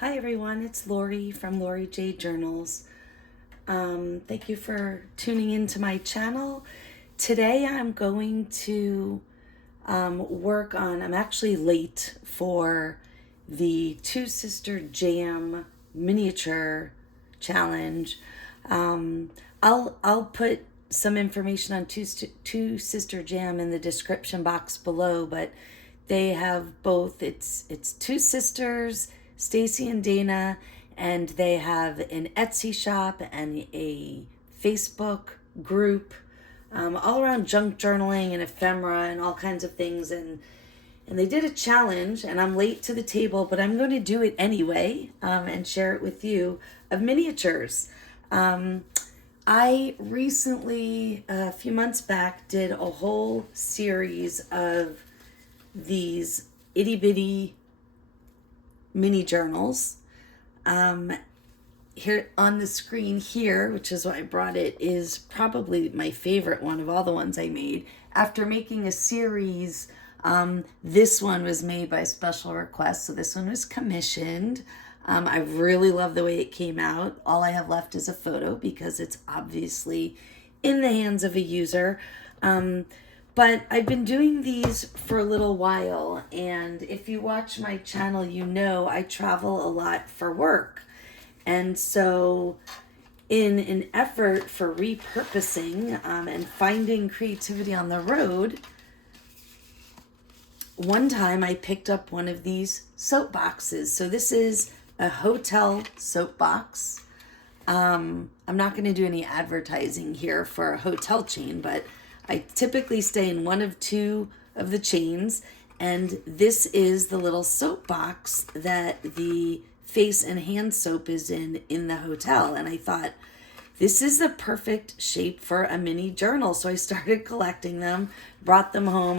Hi everyone, it's Lori from Lori J Journals. Thank you for tuning into my channel. Today I'm going to I'm actually late for the Two Sister Jam miniature challenge. I'll put some information on Two Sister Jam in the description box below, but they have both, it's two sisters, Stacy and Dana, and they have an Etsy shop and a Facebook group, all around junk journaling and ephemera and all kinds of things. And they did a challenge, and I'm late to the table, but I'm going to do it anyway, and share it with you, of miniatures. I recently, a few months back, did a whole series of these itty bitty mini journals. Here on the screen here, which is why I brought it, is probably my favorite one of all the ones I made. After making a series, this one was made by special request, so this one was commissioned. I really love the way it came out. All I have left is a photo because it's obviously in the hands of a user. But I've been doing these for a little while, and if you watch my channel, you know I travel a lot for work. And so in an effort for repurposing and finding creativity on the road, one time I picked up one of these soapboxes. So this is a hotel soapbox. I'm not going to do any advertising here for a hotel chain, but I typically stay in one of two of the chains, and this is the little soapbox that the face and hand soap is in the hotel. And I thought, this is the perfect shape for a mini journal. So I started collecting them, brought them home.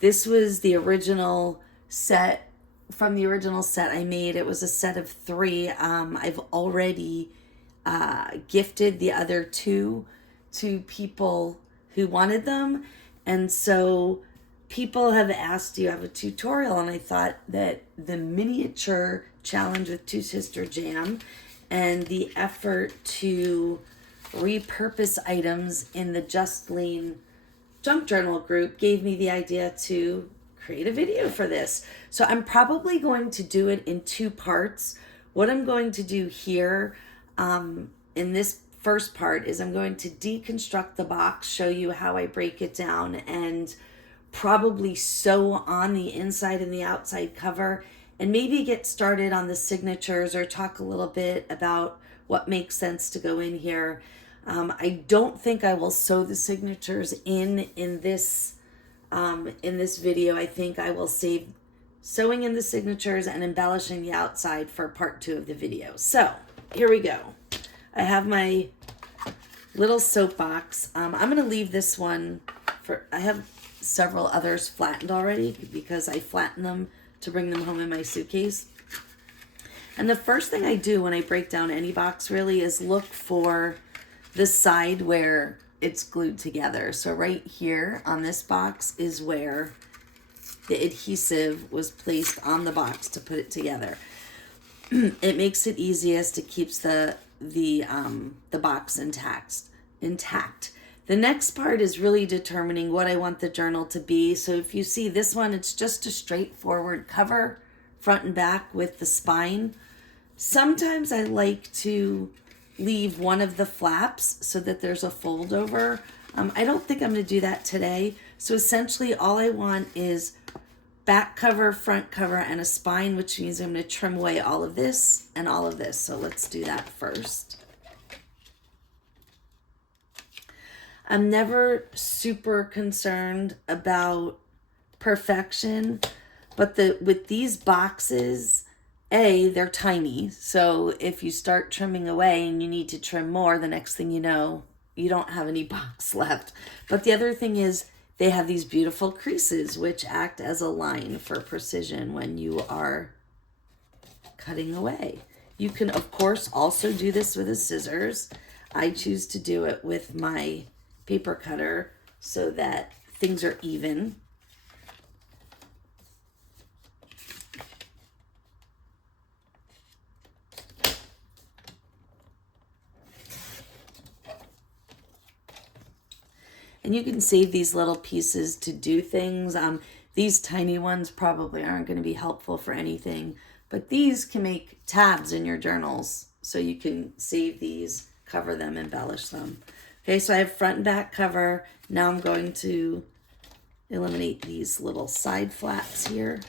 This was the original set, from the original set I made. It was a set of 3. I've already gifted the other 2 to people who wanted them. And so people have asked, do you have a tutorial? And I thought that the miniature challenge with Two Sister Jam and the effort to repurpose items in the Just Lean junk journal group gave me the idea to create a video for this. So I'm probably going to do it in 2 parts. What I'm going to do here in this first part is I'm going to deconstruct the box, show you how I break it down, and probably sew on the inside and the outside cover, and maybe get started on the signatures or talk a little bit about what makes sense to go in here. I don't think I will sew the signatures in this video. I think I will save sewing in the signatures and embellishing the outside for part 2 of the video. So here we go. I have my little soapbox. I'm going to leave this one I have several others flattened already because I flatten them to bring them home in my suitcase. And the first thing I do when I break down any box really is look for the side where it's glued together. So right here on this box is where the adhesive was placed on the box to put it together. It makes it easiest. It keeps the box intact. The next part is really determining what I want the journal to be. So if you see this one, it's just a straightforward cover, front and back with the spine. Sometimes I like to leave one of the flaps so that there's a fold over. I don't think I'm going to do that today. So essentially all I want is back cover, front cover, and a spine, which means I'm going to trim away all of this and all of this. So let's do that first. I'm never super concerned about perfection, but with these boxes, they're tiny. So if you start trimming away and you need to trim more, the next thing you know, you don't have any box left. But the other thing is they have these beautiful creases, which act as a line for precision when you are cutting away. You can, of course, also do this with a scissors. I choose to do it with my paper cutter so that things are even. And you can save these little pieces to do things. These tiny ones probably aren't going to be helpful for anything, but these can make tabs in your journals. So you can save these, cover them, embellish them. Okay, so I have front and back cover. Now I'm going to eliminate these little side flaps here.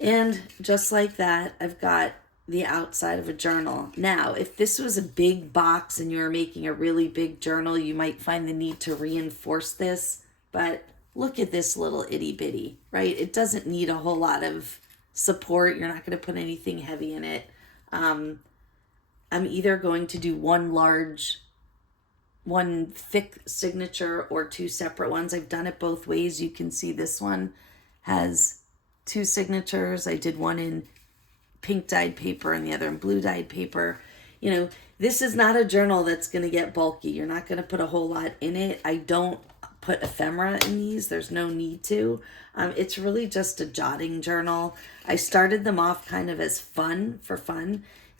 And just like that, I've got the outside of a journal. Now, if this was a big box and you were making a really big journal, you might find the need to reinforce this. But look at this little itty bitty, right? It doesn't need a whole lot of support. You're not going to put anything heavy in it. I'm either going to do one thick signature or two separate ones. I've done it both ways. You can see this one has two signatures. I did one in pink dyed paper and the other in blue dyed paper. You know, this is not a journal that's going to get bulky. You're not going to put a whole lot in it. I don't put ephemera in these. There's no need to. It's really just a jotting journal. I started them off kind of as fun,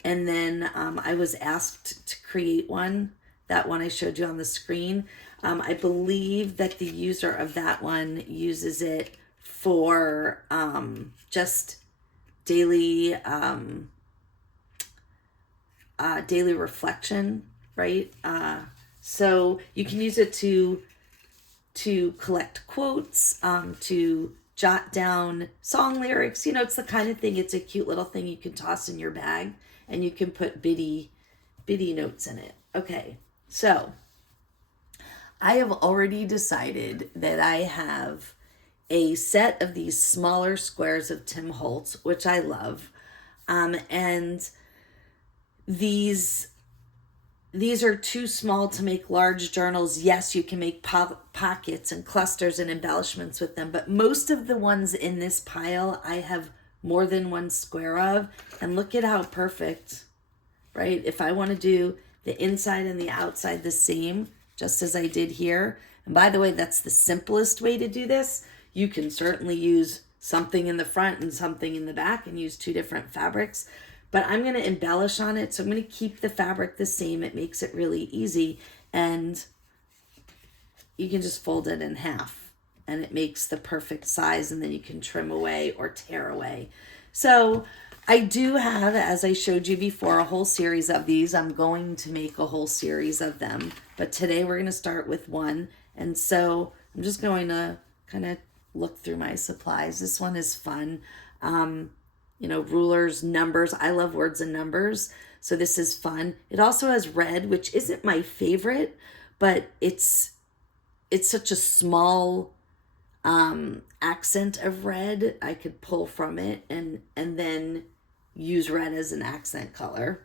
and then I was asked to create one, that one I showed you on the screen. I believe that the user of that one uses it for just daily daily reflection, right? So you can use it to collect quotes, to jot down song lyrics. You know, it's the kind of thing, it's a cute little thing you can toss in your bag and you can put bitty notes in it. Okay, so I have already decided that I have a set of these smaller squares of Tim Holtz, which I love. And these are too small to make large journals. Yes, you can make pockets and clusters and embellishments with them, but most of the ones in this pile I have more than one square of. And look at how perfect, right? If I want to do the inside and the outside the same, just as I did here. And by the way, that's the simplest way to do this. You can certainly use something in the front and something in the back and use two different fabrics, but I'm going to embellish on it. So I'm going to keep the fabric the same. It makes it really easy, and you can just fold it in half and it makes the perfect size, and then you can trim away or tear away. So I do have, as I showed you before, a whole series of these. I'm going to make a whole series of them, but today we're going to start with one. And so I'm just going to kind of look through my supplies. This one is fun. You know, rulers, numbers. I love words and numbers, so this is fun. It also has red, which isn't my favorite, but it's such a small accent of red. I could pull from it and then use red as an accent color.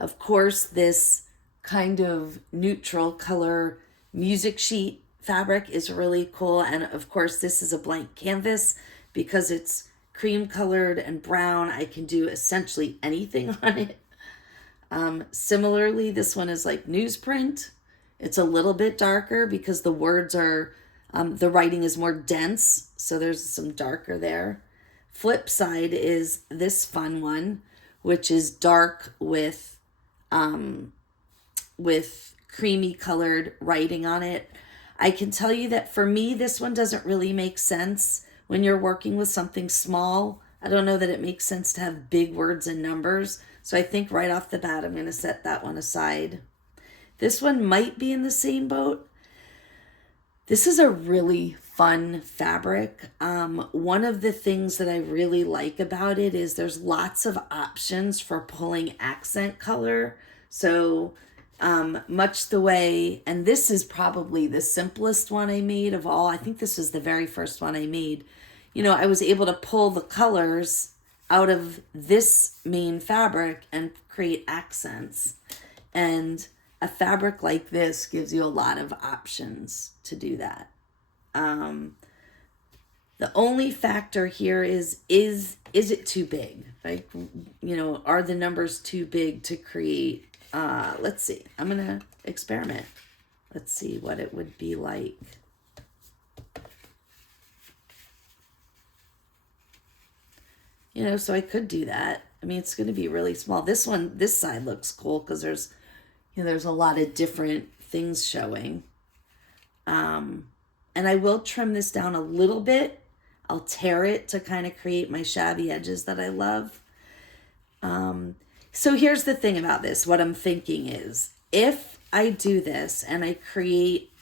Of course, this kind of neutral color music sheet fabric is really cool. And of course, this is a blank canvas because it's cream colored and brown. I can do essentially anything on it. Similarly, this one is like newsprint. It's a little bit darker because the words are, the writing is more dense. So there's some darker there. Flip side is this fun one, which is dark with creamy colored writing on it. I can tell you that for me, this one doesn't really make sense when you're working with something small. I don't know that it makes sense to have big words and numbers. So I think right off the bat, I'm going to set that one aside. This one might be in the same boat. This is a really fun fabric. One of the things that I really like about it is there's lots of options for pulling accent color. So much the way, and this is probably the simplest one I made of all. I think this was the very first one I made. You know, I was able to pull the colors out of this main fabric and create accents. And a fabric like this gives you a lot of options to do that. The only factor here is it too big? Like, you know, are the numbers too big to create? Let's see. I'm going to experiment. Let's see what it would be like. You know, so I could do that. I mean, it's going to be really small. This one, this side looks cool because there's, you know, there's a lot of different things showing. And I will trim this down a little bit. I'll tear it to kind of create my shabby edges that I love. So here's the thing about this. What I'm thinking is, if I do this and I create,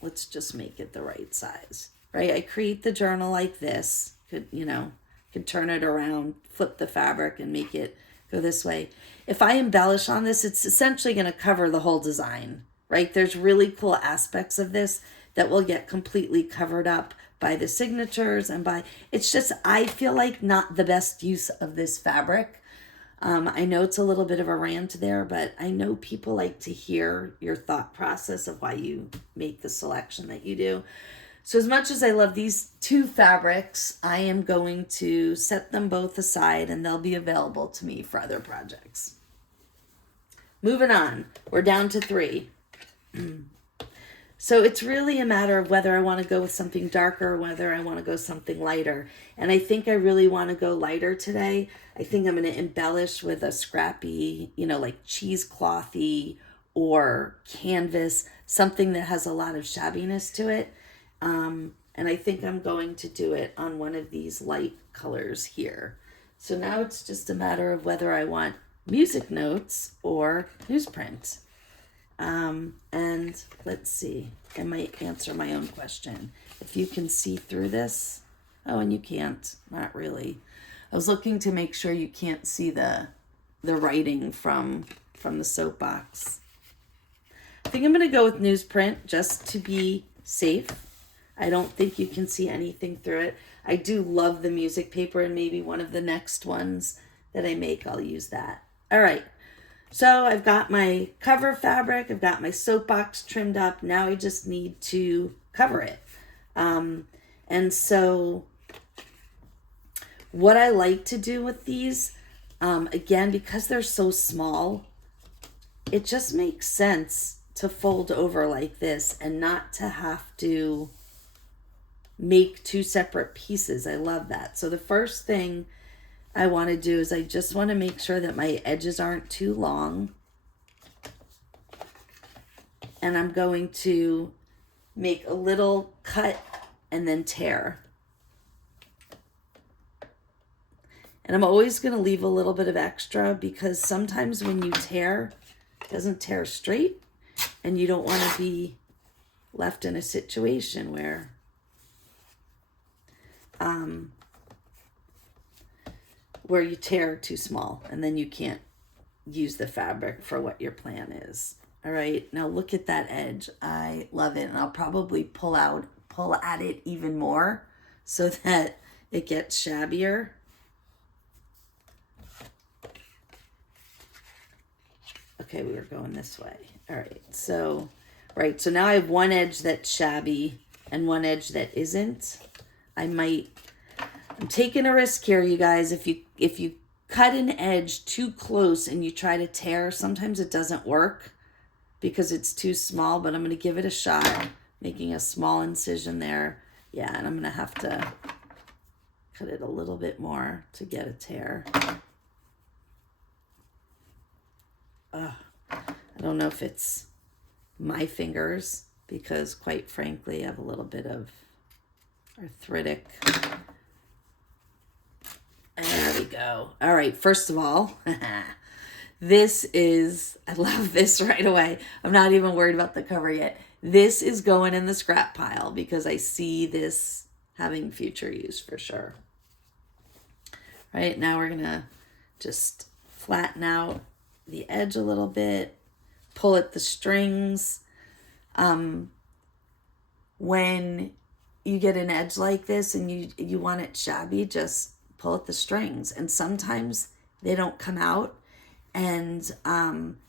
let's just make it the right size, right? I create the journal like this. Could, you know, could turn it around, flip the fabric and make it go this way. If I embellish on this, it's essentially going to cover the whole design, right? There's really cool aspects of this that will get completely covered up by the signatures and by, it's just, I feel like not the best use of this fabric. I know it's a little bit of a rant there, but I know people like to hear your thought process of why you make the selection that you do. So as much as I love these two fabrics, I am going to set them both aside and they'll be available to me for other projects. Moving on, we're down to 3. So it's really a matter of whether I want to go with something darker or whether I want to go something lighter. And I think I really want to go lighter today. I think I'm going to embellish with a scrappy, you know, like cheeseclothy or canvas, something that has a lot of shabbiness to it. And I think I'm going to do it on one of these light colors here. So now it's just a matter of whether I want music notes or newsprint. And let's see, I might answer my own question. If you can see through this, oh, and you can't, not really. I was looking to make sure you can't see the writing from the soapbox. I think I'm going to go with newsprint just to be safe. I don't think you can see anything through it. I do love the music paper, and maybe one of the next ones that I make, I'll use that. All right. So I've got my cover fabric, I've got my soapbox trimmed up. Now I just need to cover it. And so what I like to do with these, again, because they're so small, it just makes sense to fold over like this and not to have to make 2 separate pieces. I love that. So the first thing I want to do is I just want to make sure that my edges aren't too long. And I'm going to make a little cut and then tear. And I'm always going to leave a little bit of extra because sometimes when you tear, it doesn't tear straight and you don't want to be left in a situation where you tear too small and then you can't use the fabric for what your plan is. All right, now look at that edge. I love it, and I'll probably pull at it even more so that it gets shabbier. Okay, we were going this way. All right, so now I have one edge that's shabby and one edge that isn't. I'm taking a risk here, you guys. If you cut an edge too close and you try to tear, sometimes it doesn't work because it's too small, but I'm going to give it a shot, making a small incision there. Yeah, and I'm going to have to cut it a little bit more to get a tear. I don't know if it's my fingers because, quite frankly, I have a little bit of arthritic. There we go. All right, first of all, I love this right away. I'm not even worried about the cover yet. This is going in the scrap pile because I see this having future use for sure. Right, now we're going to just flatten out the edge a little bit, pull at the strings. When you get an edge like this and you want it shabby, just pull at the strings, and sometimes they don't come out, and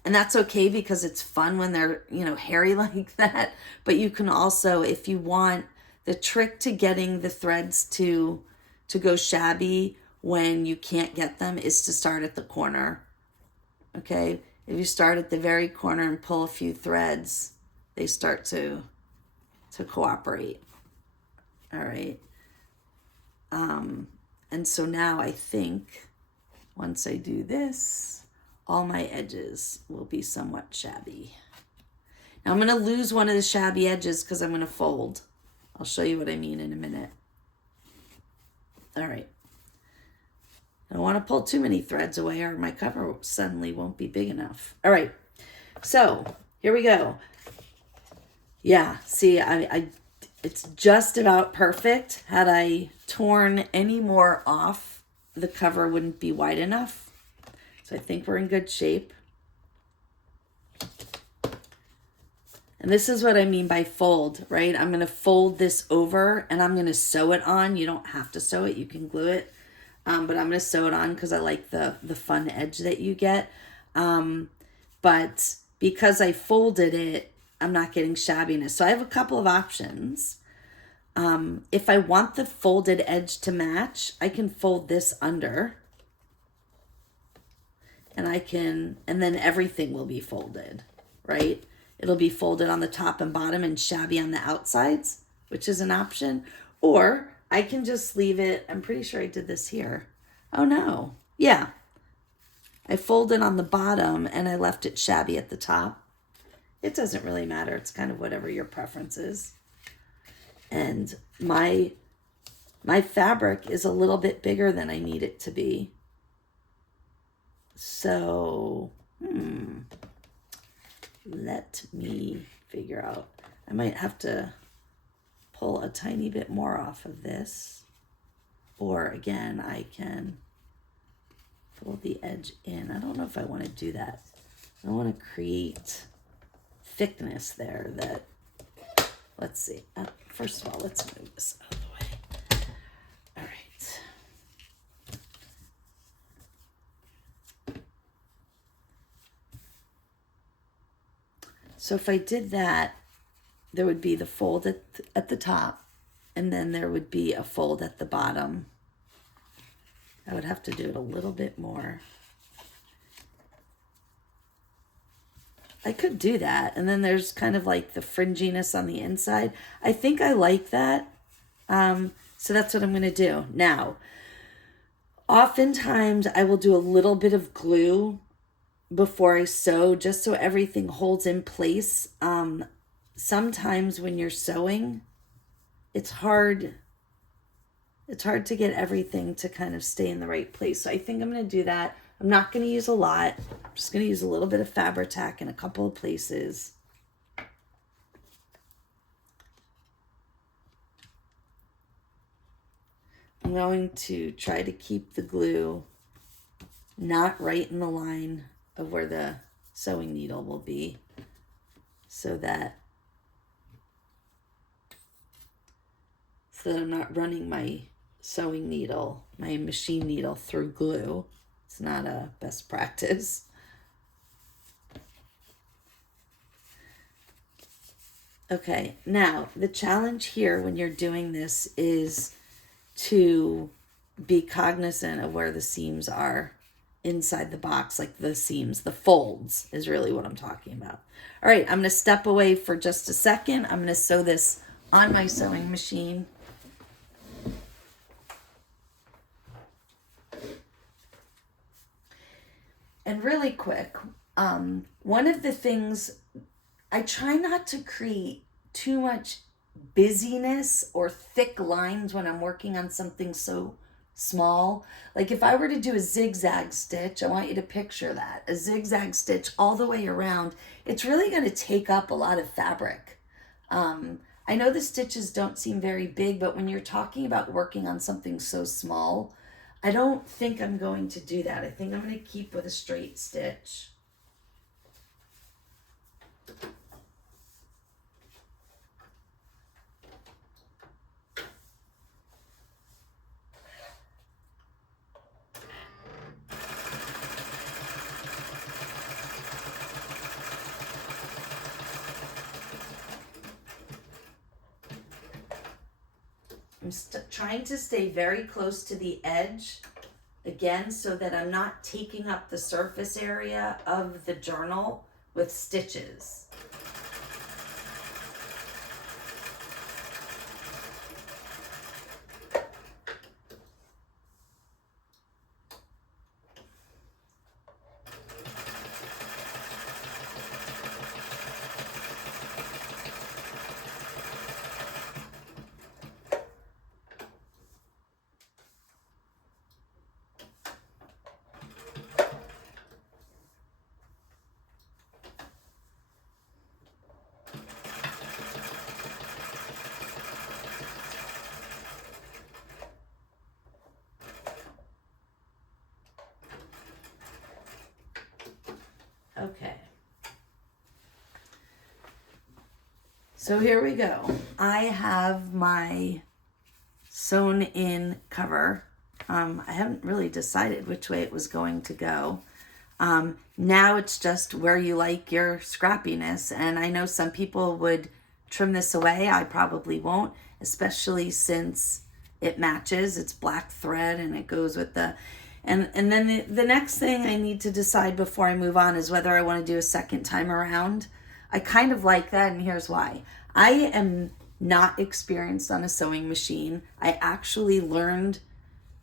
that's okay because it's fun when they're, you know, hairy like that. But you can also, if you want, the trick to getting the threads to go shabby when you can't get them is to start at the corner. Okay, if you start at the very corner and pull a few threads, they start to cooperate. All right. And so now I think once I do this, all my edges will be somewhat shabby. Now I'm going to lose one of the shabby edges because I'm going to fold. I'll show you what I mean in a minute. All right. I don't want to pull too many threads away or my cover suddenly won't be big enough. All right. So here we go. Yeah, see, it's just about perfect. Had I torn any more off, the cover wouldn't be wide enough. So I think we're in good shape. And this is what I mean by fold, right? I'm going to fold this over and I'm going to sew it on. You don't have to sew it. You can glue it. But I'm going to sew it on because I like the fun edge that you get. But because I folded it, I'm not getting shabbiness. So I have a couple of options. If I want the folded edge to match, I can fold this under. And then everything will be folded, right? It'll be folded on the top and bottom and shabby on the outsides, which is an option. Or I can just leave it. I'm pretty sure I did this here. Oh no. Yeah. I folded on the bottom and I left it shabby at the top. It doesn't really matter. It's kind of whatever your preference is. And my fabric is a little bit bigger than I need it to be. So, let me figure out. I might have to pull a tiny bit more off of this. Or again, I can fold the edge in. I don't know if I want to do that. I want to create thickness there that, let's see. First of all, let's move this out of the way. All right. So if I did that, there would be the fold at the top, and then there would be a fold at the bottom. I would have to do it a little bit more. I could do that. And then there's kind of like the fringiness on the inside. I think I like that. So that's what I'm going to do. Now, oftentimes I will do a little bit of glue before I sew, just so everything holds in place. Sometimes when you're sewing, it's hard to get everything to kind of stay in the right place. So I think I'm going to do that. I'm not going to use a lot. I'm just going to use a little bit of Fabri-Tac in a couple of places. I'm going to try to keep the glue not right in the line of where the sewing needle will be, so that I'm not running my sewing needle, my machine needle through glue. It's not a best practice. Okay, now the challenge here when you're doing this is to be cognizant of where the seams are inside the box, like the seams, the folds is really what I'm talking about. All right, I'm going to step away for just a second. I'm going to sew this on my sewing machine. And really quick, one of the things, I try not to create too much busyness or thick lines when I'm working on something so small. Like if I were to do a zigzag stitch, I want you to picture that. A zigzag stitch all the way around, it's really going to take up a lot of fabric. I know the stitches don't seem very big, but when you're talking about working on something so small, I don't think I'm going to do that. I think I'm going to keep with a straight stitch. I'm trying to stay very close to the edge, again, so that I'm not taking up the surface area of the journal with stitches. Okay. So here we go. I have my sewn in cover. I haven't really decided which way it was going to go. Now it's just where you like your scrappiness. And I know some people would trim this away. I probably won't, especially since it matches. It's black thread and it goes with the... And then the next thing I need to decide before I move on is whether I want to do a second time around. I kind of like that, and here's why. I am not experienced on a sewing machine. I actually learned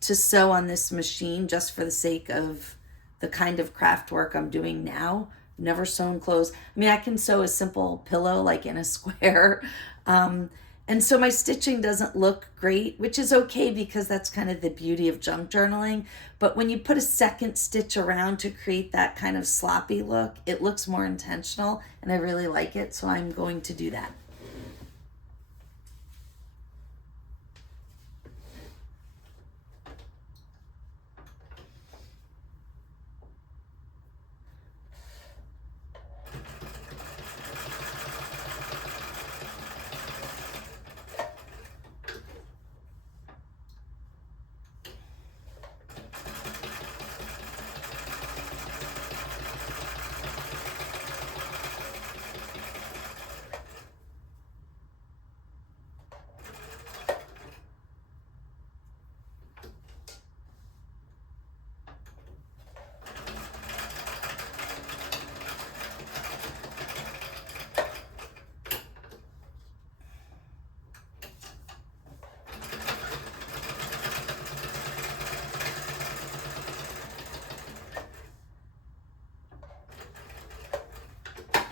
to sew on this machine just for the sake of the kind of craft work I'm doing now. Never sewn clothes. I mean, I can sew a simple pillow like in a square. And so my stitching doesn't look great, which is okay because that's kind of the beauty of junk journaling. But when you put a second stitch around to create that kind of sloppy look, it looks more intentional, and I really like it, so I'm going to do that.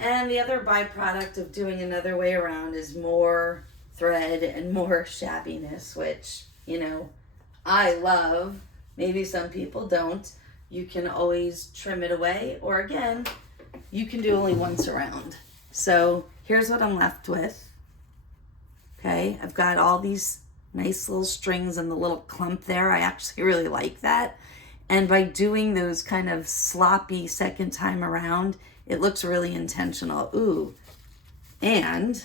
And the other byproduct of doing another way around is more thread and more shabbiness, which, you know, I love. Maybe some people don't. You can always trim it away, or again, you can do only once around. So here's what I'm left with. Okay, I've got all these nice little strings and the little clump there. I actually really like that. And by doing those kind of sloppy second time around, it looks really intentional. Ooh, and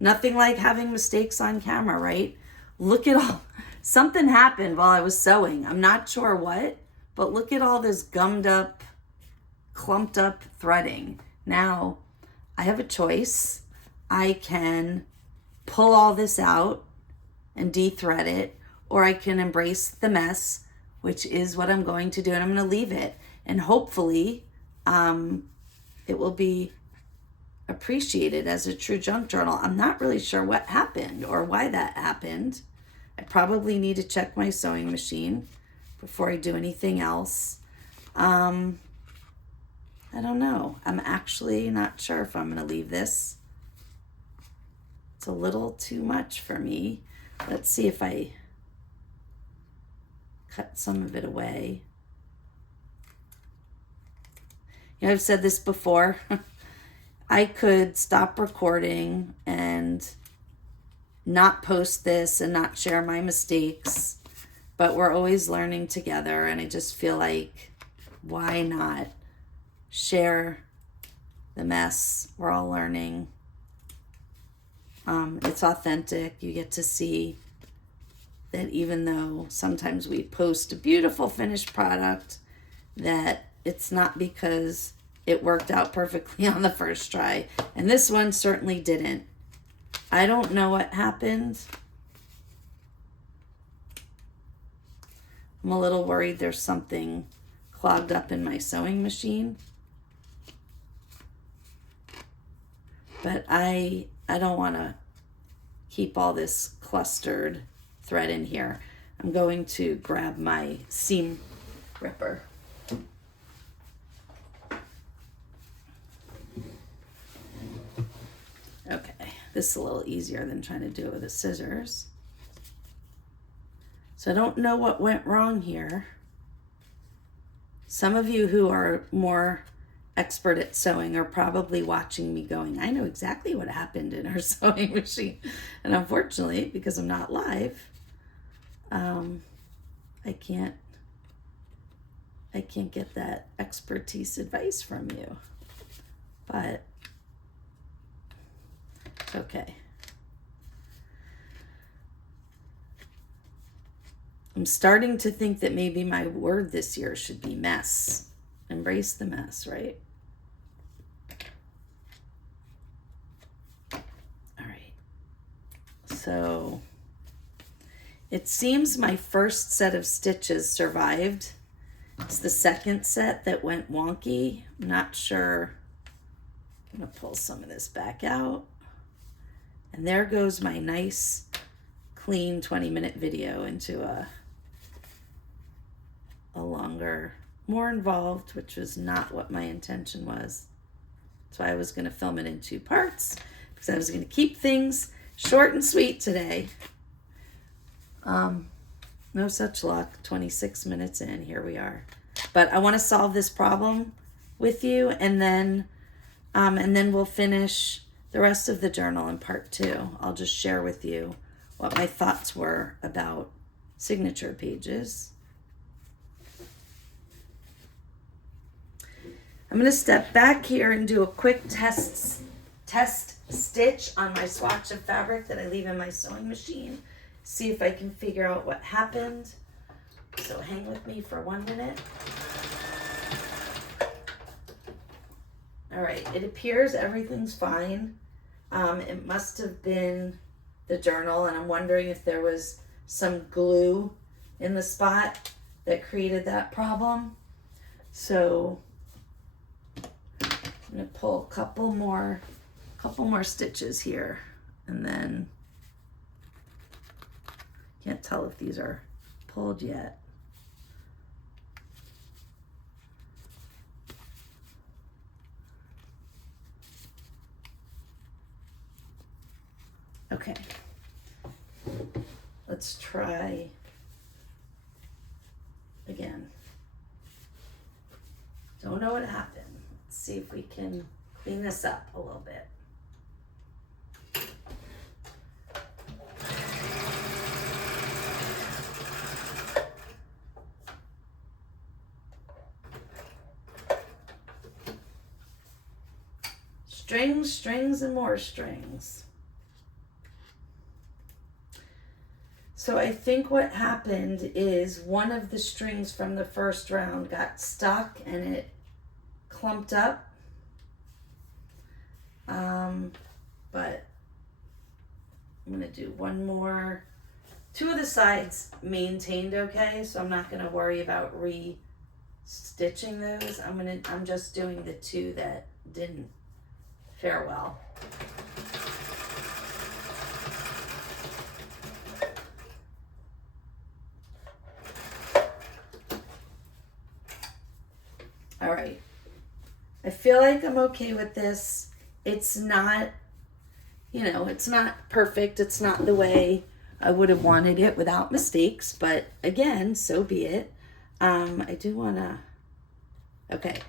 nothing like having mistakes on camera, right? Look at all, something happened while I was sewing. I'm not sure what, but look at all this gummed up, clumped up threading. Now, I have a choice. I can pull all this out and de-thread it, or I can embrace the mess, which is what I'm going to do, and I'm going to leave it. And hopefully, it will be appreciated as a true junk journal. I'm not really sure what happened or why that happened. I probably need to check my sewing machine before I do anything else. I don't know. I'm actually not sure if I'm going to leave this. It's a little too much for me. Let's see if I cut some of it away. You know, I've said this before. I could stop recording and not post this and not share my mistakes, but we're always learning together, and I just feel like, why not share the mess? We're all learning. It's authentic. You get to see that even though sometimes we post a beautiful finished product, that it's not because it worked out perfectly on the first try. And this one certainly didn't. I don't know what happened. I'm a little worried there's something clogged up in my sewing machine. But I don't want to keep all this clustered thread in here. I'm going to grab my seam ripper. Okay, this is a little easier than trying to do it with the scissors. So I don't know what went wrong here. Some of you who are more expert at sewing are probably watching me going, I know exactly what happened in her sewing machine. And unfortunately, because I'm not live, I can't I can't get that expertise advice from you, but it's okay. I'm starting to think that maybe my word this year should be mess. Embrace the mess, right? All right. So it seems my first set of stitches survived. It's the second set that went wonky. I'm not sure. I'm going to pull some of this back out. And there goes my nice, clean 20-minute video into a longer, more involved, which was not what my intention was. So I was going to film it in 2 parts because I was going to keep things short and sweet today. No such luck. 26 minutes in, here we are. But I want to solve this problem with you, and then we'll finish the rest of the journal in part 2. I'll just share with you what my thoughts were about signature pages. I'm going to step back here and do a quick test stitch on my swatch of fabric that I leave in my sewing machine. See if I can figure out what happened. So hang with me for 1 minute. All right, it appears everything's fine. It must have been the journal, and I'm wondering if there was some glue in the spot that created that problem. So I'm gonna pull a couple more stitches here, and then can't tell if these are pulled yet. Okay, let's try again. Don't know what happened. Let's see if we can clean this up a little bit. Strings, strings, and more strings. So I think what happened is one of the strings from the first round got stuck and it clumped up. But I'm gonna do one more. 2 of the sides maintained okay, so I'm not gonna worry about re-stitching those. I'm just doing the 2 that didn't fare well. All right, I feel like I'm okay with this. It's not, it's not perfect. It's not the way I would have wanted it without mistakes, but again, so be it. I do want to, okay.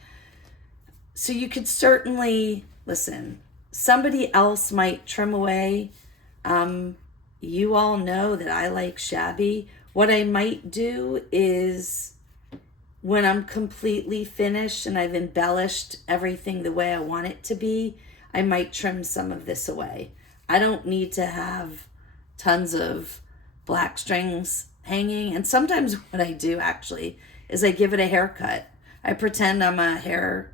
So you could certainly, listen, somebody else might trim away. You all know that I like shabby. What I might do is, when I'm completely finished and I've embellished everything the way I want it to be, I might trim some of this away. I don't need to have tons of black strings hanging. And sometimes what I do actually is I give it a haircut. I pretend I'm a hair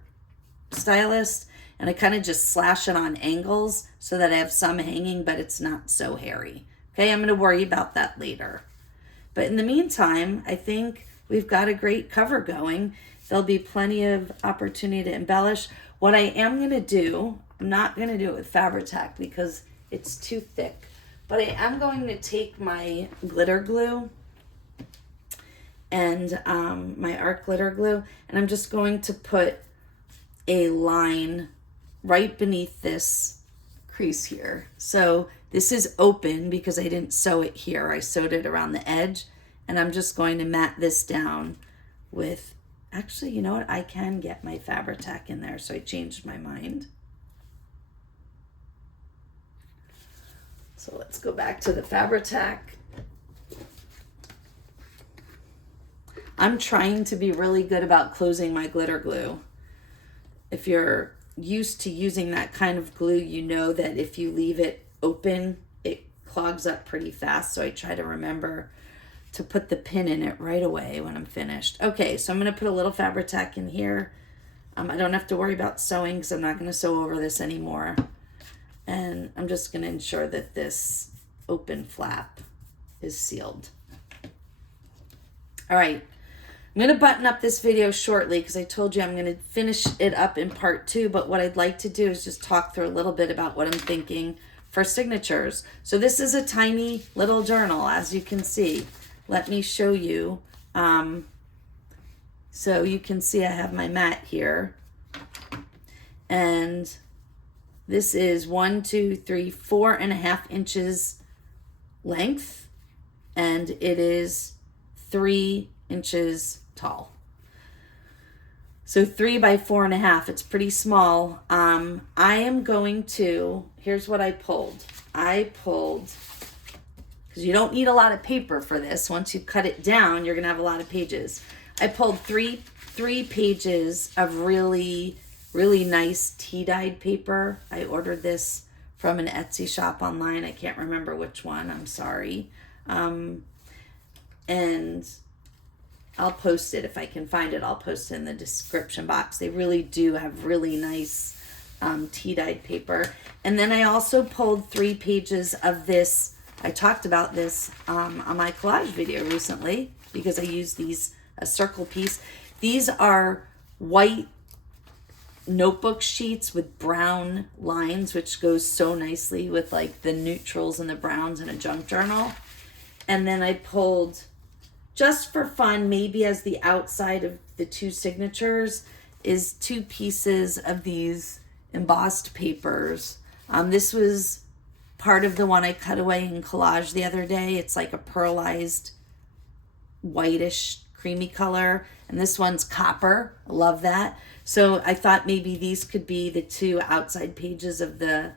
stylist and I kind of just slash it on angles so that I have some hanging, but it's not so hairy. Okay, I'm going to worry about that later. But in the meantime, I think we've got a great cover going. There'll be plenty of opportunity to embellish. What I am going to do, I'm not going to do it with Fabri-Tac because it's too thick, but I am going to take my glitter glue and my art glitter glue, and I'm just going to put a line right beneath this crease here. So this is open because I didn't sew it here. I sewed it around the edge. And I'm just going to mat this down with, actually, you know what? I can get my Fabri-Tac in there, so I changed my mind. So let's go back to the Fabri-Tac. I'm trying to be really good about closing my glitter glue. If you're used to using that kind of glue, you know that if you leave it open, it clogs up pretty fast. So I try to remember to put the pin in it right away when I'm finished. Okay, so I'm going to put a little Fabri-Tac in here. I don't have to worry about sewing because I'm not going to sew over this anymore. And I'm just going to ensure that this open flap is sealed. All right, I'm going to button up this video shortly because I told you I'm going to finish it up in part 2, but what I'd like to do is just talk through a little bit about what I'm thinking for signatures. So this is a tiny little journal, as you can see. Let me show you. So you can see I have my mat here. And this is 4.5 inches length. And it is 3 inches tall. So 3 by 4.5, it's pretty small. I am going to, here's what I pulled. I pulled, because you don't need a lot of paper for this. Once you cut it down, you're gonna have a lot of pages. I pulled three pages of really nice tea-dyed paper. I ordered this from an Etsy shop online. I can't remember which one, I'm sorry. And I'll post it if I can find it. I'll post it in the description box. They really do have really nice tea-dyed paper. And then I also pulled 3 pages of this. I talked about this on my collage video recently because I used these, a circle piece. These are white notebook sheets with brown lines, which goes so nicely with like the neutrals and the browns in a junk journal. And then I pulled, just for fun, maybe as the outside of the 2 signatures, is 2 pieces of these embossed papers. This was part of the one I cut away in collage the other day. It's like a pearlized whitish creamy color, and this one's copper. I love that. So I thought maybe these could be the 2 outside pages of the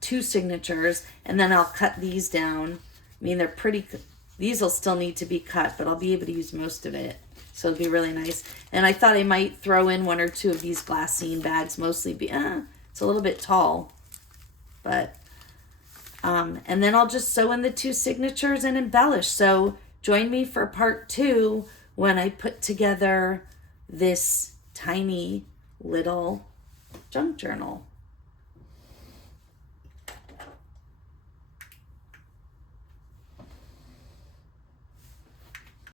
2 signatures, and then I'll cut these down. I mean, they're pretty, these will still need to be cut, but I'll be able to use most of it. So it'll be really nice. And I thought I might throw in 1 or 2 of these glassine bags, mostly it's a little bit tall, but and then I'll just sew in the 2 signatures and embellish. So join me for part 2 when I put together this tiny little junk journal.